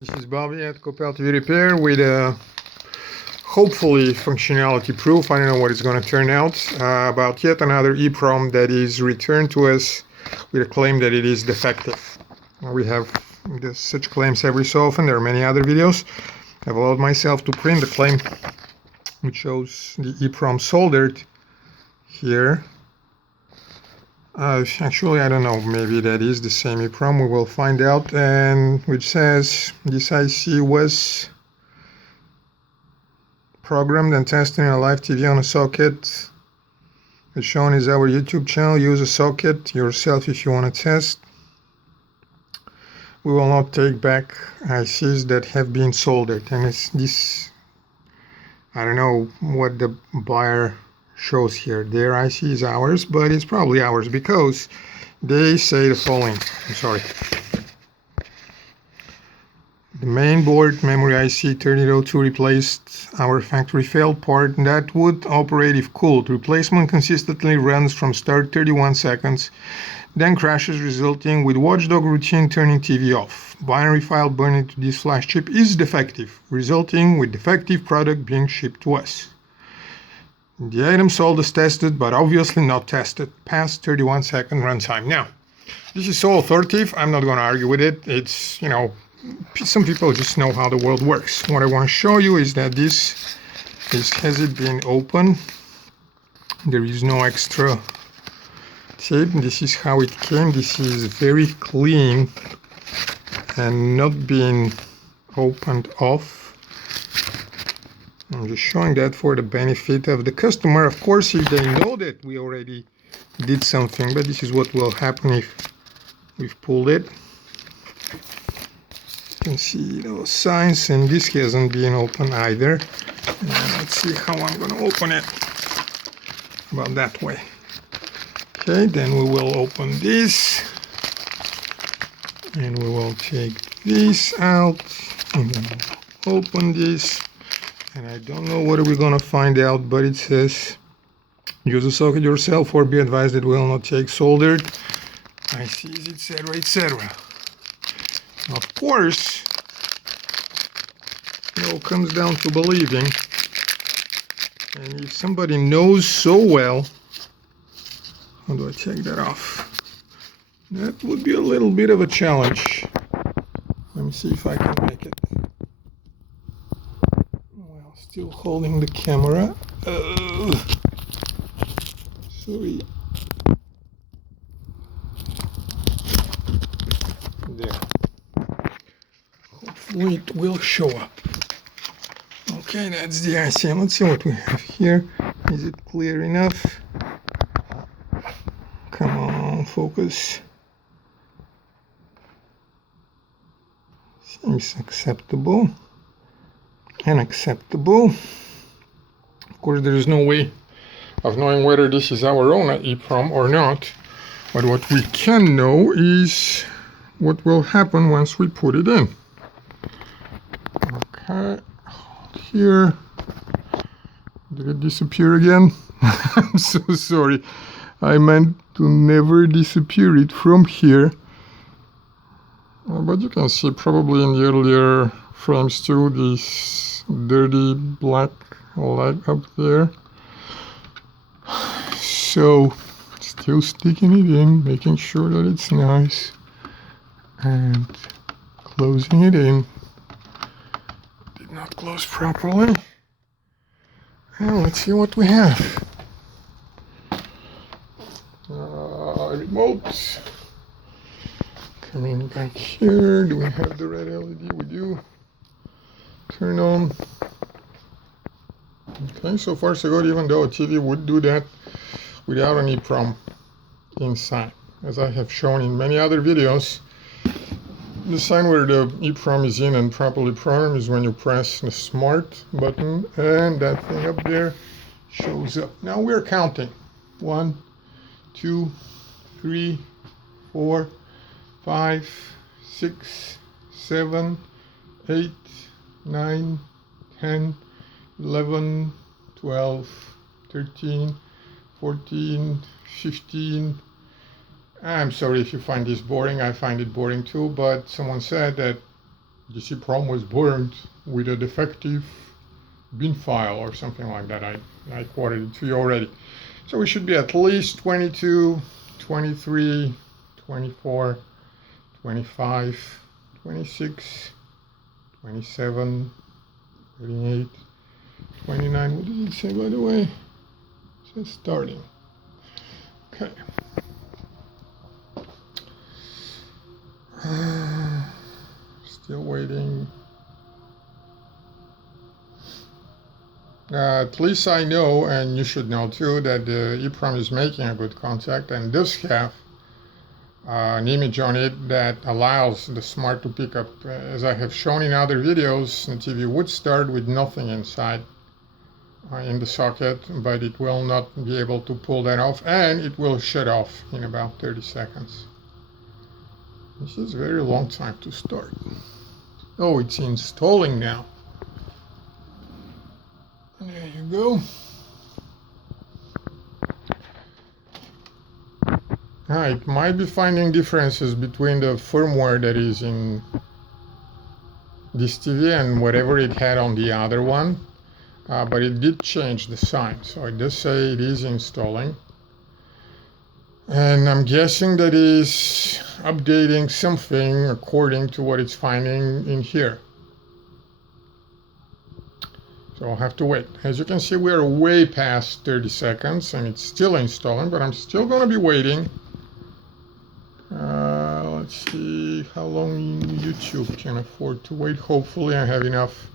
This is Bobby at Copel TV Repair with a hopefully functionality proof. I don't know what it's going to turn out about yet another EEPROM that is returned to us with a claim that it is defective. We have such claims every so often. There are many other videos. I've allowed myself to print the claim which shows the EEPROM soldered here. Actually, I don't know, maybe that is the same EEPROM, we will find out, and which says this IC was programmed and tested in a live TV on a socket. As shown is our YouTube channel. Use a socket yourself if you want to test. We will not take back ICs that have been soldered, and it's this, I don't know what the buyer shows here. Their IC is ours, but it's probably ours because they say the following. I'm sorry. The main board memory IC 3002 replaced our factory failed part that would operate if cooled. Replacement consistently runs from start 31 seconds, then crashes, resulting with watchdog routine turning TV off. Binary file burned into this flash chip is defective, resulting with defective product being shipped to us. The item sold is tested, but obviously not tested past 31-second runtime. Now, this is so authoritative, I'm not going to argue with it. It's, you know, some people just know how the world works. What I want to show you is that this has it been open. There is no extra tape. This is how it came. This is very clean and not being opened off. I'm just showing that for the benefit of the customer. Of course, if they know that we already did something, but this is what will happen if we've pulled it. You can see those signs, and this hasn't been opened either. And let's see how I'm going to open it. About that way. Okay, then we will open this, and we will take this out, and then we'll open this. And I don't know what we're going to find out, but it says use a socket yourself, or be advised that will not take soldered ICs, etc., etc. Of course, it all comes down to believing. And if somebody knows so well, how do I take that off? That would be a little bit of a challenge. Let me see if I can make it. Well, still holding the camera. Sorry. There. Hopefully it will show up. Okay, that's the IC. Let's see what we have here. Is it clear enough? Come on, focus. Seems acceptable. Unacceptable. Of course, there is no way of knowing whether this is our own EEPROM or not. But what we can know is what will happen once we put it in. Okay, here. Did it disappear again? I'm so sorry. I meant to never disappear it from here. But you can see probably in the earlier frames too, this dirty black light up there. So, still sticking it in, making sure that it's nice, and closing it in. Did not close properly. Well, let's see what we have. Remote. Coming back here. Do we have the red LED? We do. Turn on. Okay, so far so good, even though a TV would do that without an EEPROM inside. As I have shown in many other videos, the sign where the EEPROM is in and properly programmed is when you press the smart button and that thing up there shows up. Now we're counting. 1, 2, 3, 4, 5, 6, 7, 8, 9, 10, 11, 12, 13, 14, 15, I'm sorry if you find this boring. I find it boring too, but someone said that This EEPROM was burned with a defective bin file or something like that. I quoted it to you already. So we should be at least 22, 23, 24, 25, 26, 27, 38, 29. What did it say, by the way? It says starting. Okay. Still waiting. At least I know, and you should know too, that the EEPROM is making a good contact and does have an image on it that allows the smart to pick up. As I have shown in other videos, the TV would start with nothing inside in the socket, but it will not be able to pull that off, and it will shut off in about 30 seconds. This is a very long time to start. Oh, it's installing now. There you go. It might be finding differences between the firmware that is in this TV and whatever it had on the other one, but it did change the sign, so it does say it is installing. And I'm guessing that is updating something according to what it's finding in here. So I'll have to wait. As you can see, we are way past 30 seconds and it's still installing, but I'm still going to be waiting. Let's see how long YouTube can afford to wait. Hopefully I have enough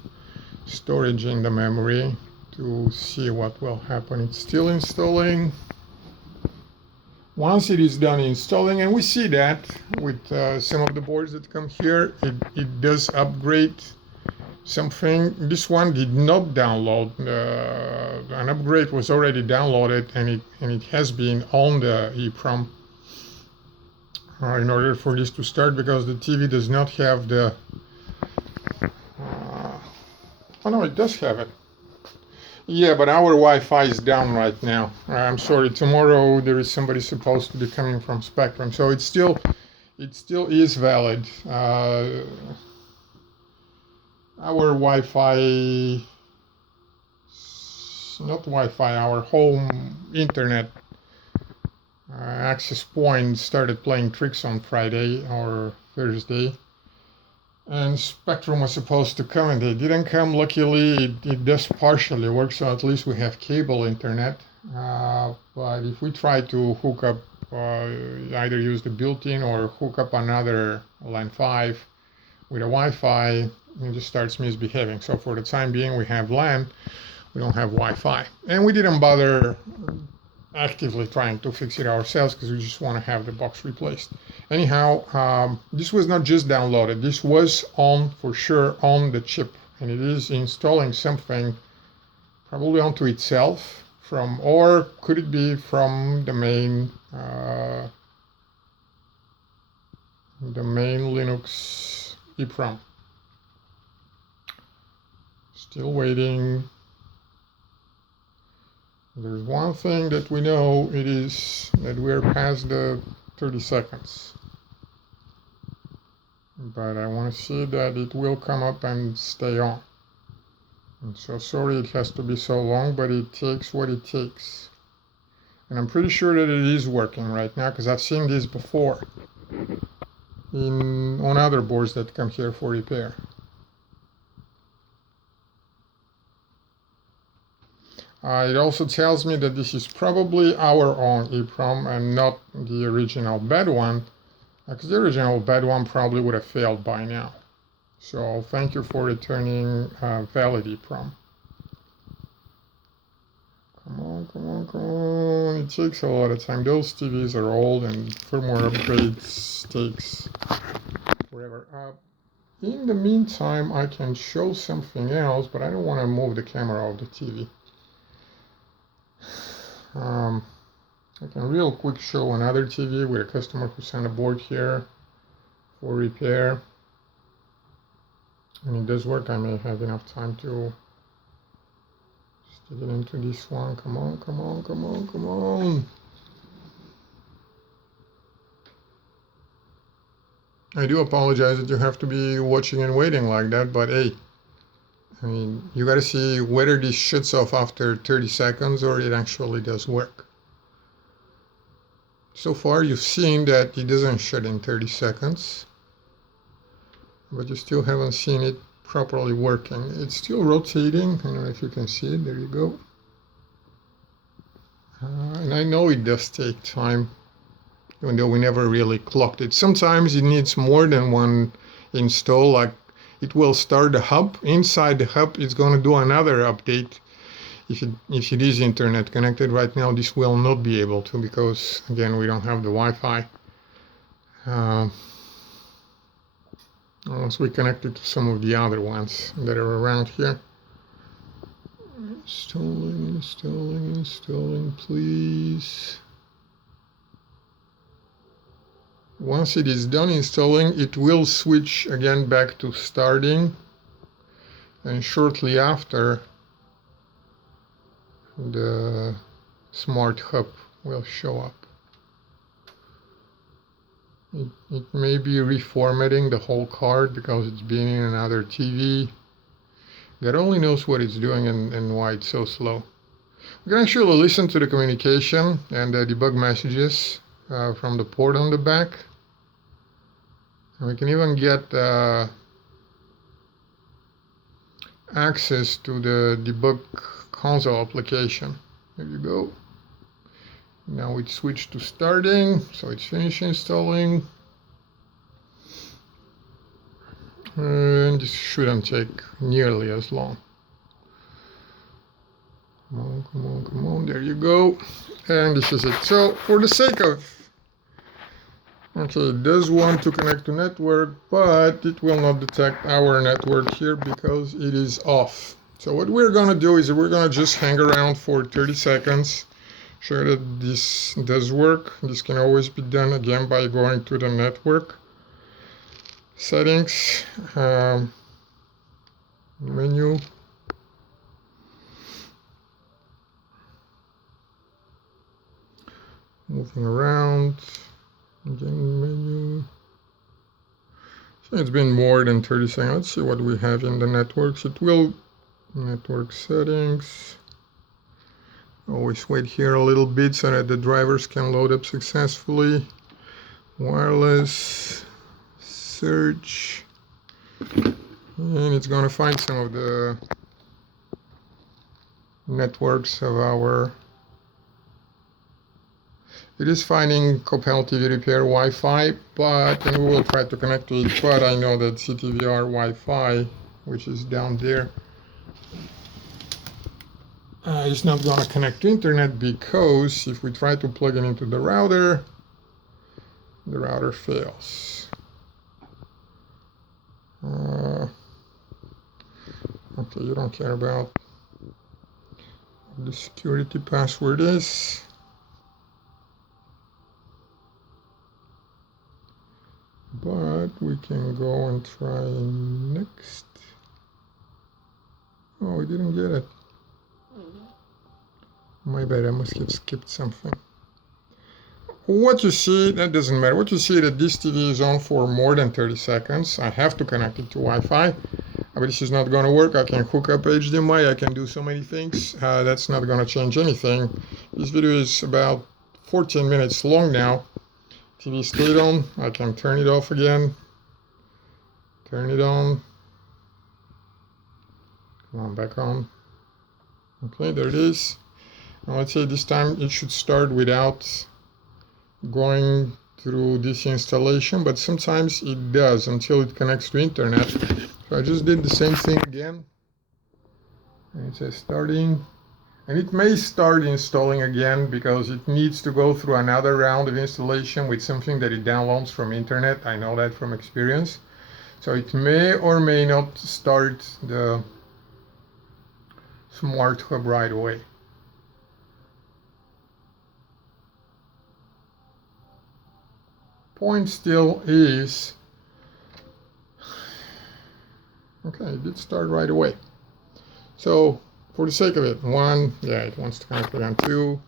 storage in the memory to see what will happen. It's still installing. Once it is done installing, and we see that with some of the boards that come here, it does upgrade something. This one did not download. An upgrade was already downloaded, and it has been on the EEPROM in order for this to start, because the TV does not have the oh no, it does have it. Yeah, but our Wi-Fi is down right now. I'm sorry, tomorrow there is somebody supposed to be coming from Spectrum, so it still is valid. Our Wi-Fi, not Wi-Fi, our home internet access point started playing tricks on Friday or Thursday, and Spectrum was supposed to come and they didn't come. Luckily it does partially work, so at least we have cable internet, but if we try to hook up, either use the built-in or hook up another line 5 with a Wi-Fi, it just starts misbehaving. So for the time being we have LAN, we don't have Wi-Fi, and we didn't bother actively trying to fix it ourselves because we just want to have the box replaced. Anyhow, this was not just downloaded, this was on for sure on the chip, and it is installing something probably onto itself from, or could it be from the main Linux EEPROM. Still waiting. There's one thing that we know, it is that we're past the 30 seconds. But I want to see that it will come up and stay on. I'm so sorry it has to be so long, but it takes what it takes. And I'm pretty sure that it is working right now, because I've seen this before on other boards that come here for repair. It also tells me that this is probably our own EEPROM and not the original bad one, because the original bad one probably would have failed by now. So thank you for returning valid EEPROM. Come on, come on, come on. It takes a lot of time. Those TVs are old and firmware upgrades takes forever. In the meantime, I can show something else, but I don't want to move the camera off the TV. I can real quick show another TV with a customer who sent a board here for repair, and it does work. I may have enough time to stick it into this one. Come on, come on, come on, come on. I do apologize that you have to be watching and waiting like that, but hey, I mean, you gotta see whether this shuts off after 30 seconds or it actually does work. So far, you've seen that it doesn't shut in 30 seconds, but you still haven't seen it properly working. It's still rotating. I don't know if you can see it. There you go. And I know it does take time, even though we never really clocked it. Sometimes it needs more than one install, like it will start the hub. Inside the hub, it's going to do another update. If it is internet connected right now, this will not be able to, because again, we don't have the Wi-Fi. Unless we connect it to some of the other ones that are around here. Installing, please. Once it is done installing, it will switch again back to starting, and shortly after, the smart hub will show up. It may be reformatting the whole card because it's been in another TV. God only knows what it's doing and why it's so slow. We can actually listen to the communication and the debug messages from the port on the back. And we can even get access to the debug console application. There you go. Now it switched to starting, so it's finished installing. And this shouldn't take nearly as long. Come on, there you go. And this is it. So for the sake of, okay, it does want to connect to network, but it will not detect our network here because it is off. So what we're gonna do is we're gonna just hang around for 30 seconds, sure that this does work. This can always be done again by going to the network settings, menu, moving around, again menu. So it's been more than 30 seconds. Let's see what we have in the networks. It will, network settings. Always wait here a little bit so that the drivers can load up successfully. Wireless, search, and it's going to find some of the networks of our, it is finding Copel TV Repair Wi-Fi, but, and we will try to connect to it, but I know that CTVR Wi-Fi, which is down there, is not going to connect to internet, because if we try to plug it into the router fails. Okay, you don't care about what the security password is. But we can go and try next. Oh, we didn't get it. My bad, I must have skipped something. What you see, that doesn't matter. What you see that this TV is on for more than 30 seconds. I have to connect it to Wi-Fi. But this is not going to work. I can hook up HDMI. I can do so many things. That's not going to change anything. This video is about 14 minutes long now. TV stayed on. I can turn it off again. Turn it on. Come on, back on. Okay, there it is. Now let's say this time it should start without going through this installation, but sometimes it does until it connects to internet. So I just did the same thing again. And it says starting. And it may start installing again because it needs to go through another round of installation with something that it downloads from internet. I know that from experience. So it may or may not start the Smart Hub right away. Point still is, okay, it did start right away. So for the sake of it, 1, yeah, it wants to connect again, 2,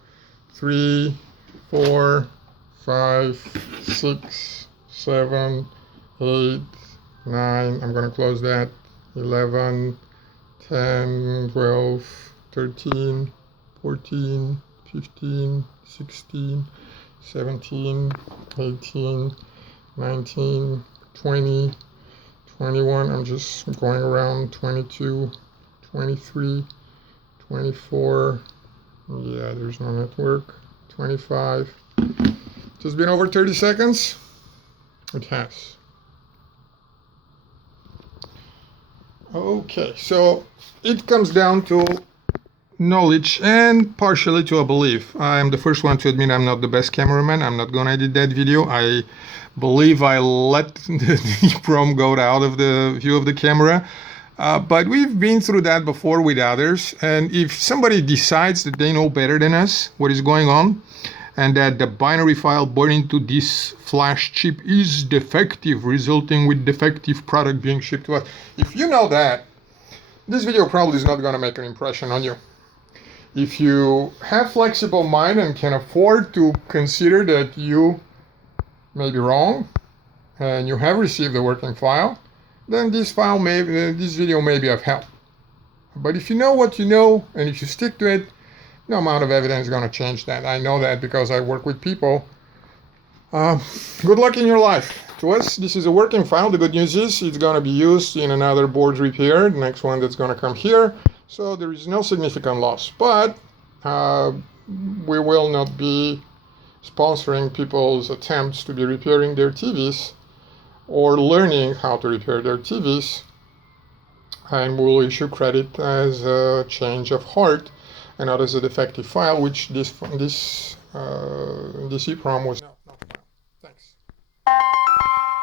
3, 4, 5, 6, 7, 8, 9, I'm going to close that, 11, 10, 12, 13, 14, 15, 16, 17, 18, 19, 20, 21, I'm just going around, 22, 23, 24, yeah, there's no network, 25. Just been over 30 seconds? It has. Okay, so it comes down to knowledge and partially to a belief. I am the first one to admit I'm not the best cameraman. I'm not gonna edit that video. I believe I let the EEPROM go out of the view of the camera. But we've been through that before with others, and if somebody decides that they know better than us what is going on, and that the binary file born into this flash chip is defective, resulting with defective product being shipped to us. If you know that, this video probably is not going to make an impression on you. If you have flexible mind and can afford to consider that you may be wrong and you have received a working file, then this video may be of help. But if you know what you know and if you stick to it, no amount of evidence is going to change that. I know that because I work with people. Good luck in your life. To us, this is a working file. The good news is it's going to be used in another board repair, the next one that's going to come here. So there is no significant loss. But we will not be sponsoring people's attempts to be repairing their TVs or learning how to repair their TVs. And we'll issue credit as a change of heart and not as a defective file, which this EEPROM was.